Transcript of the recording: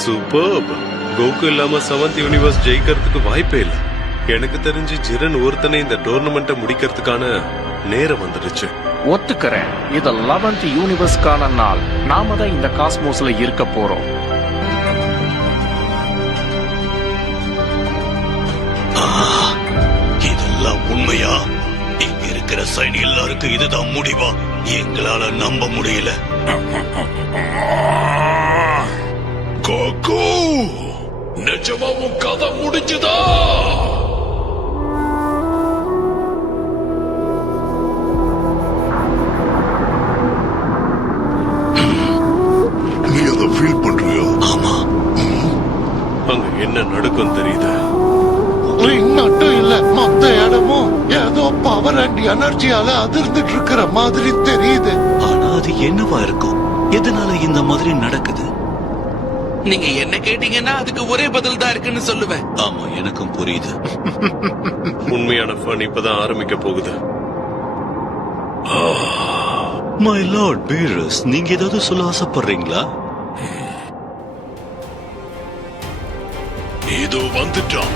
Super. Coco இல்லாம 7th universe ஜெயிக்கிறதுக்கு வாய்ப்பே இல்ல. எனக்கு தெரிஞ்சு ஜிரன் ஒருத்தனை இந்த டோர்னமெண்ட்டை முடிக்கிறதுக்கான நேரம் வந்துடுச்சு. ஒத்துக்கிறேன். இது 11th யூனிவர்ஸ்க்கான நாள். நாம தான் இந்த காஸ்மோஸ்ல இருக்க போறோம். இதெல்லாம் உண்மையா? இங்க இருக்கிற சைன் எல்லாருக்கும் இதுதான் முடிவா? எங்களால நம்ப முடியல. கோகு, நிஜமா உன் கதை முடிஞ்சுதா? நீ அதை ஃபீல் பண்றியா? ஆமா. அங்க என்ன நடக்கும் தெரியுது. மட்டும் இல்ல, மொத்த இடமும் ஏதோ பவர் அண்ட் எனர்ஜியால அதிர்ந்துட்டு இருக்கிற மாதிரி தெரியுது. ஆனா அது என்னவா இருக்கும்? எதனால இந்த மாதிரி நடக்குது? நீங்க என்ன கேட்டீங்கன்னா அதுக்கு ஒரே பதில் தான் இருக்குன்னு சொல்லுவேன். ஆமா, எனக்கும் புரியுது. உண்மையான ஃபன் இப்பதான் ஆரம்பிக்க போகுது. மை லார்ட் பீரஸ், நீங்க ஏதாவது சொல்ல ஆசைப்படுறீங்களா? இதோ வந்துட்டான்.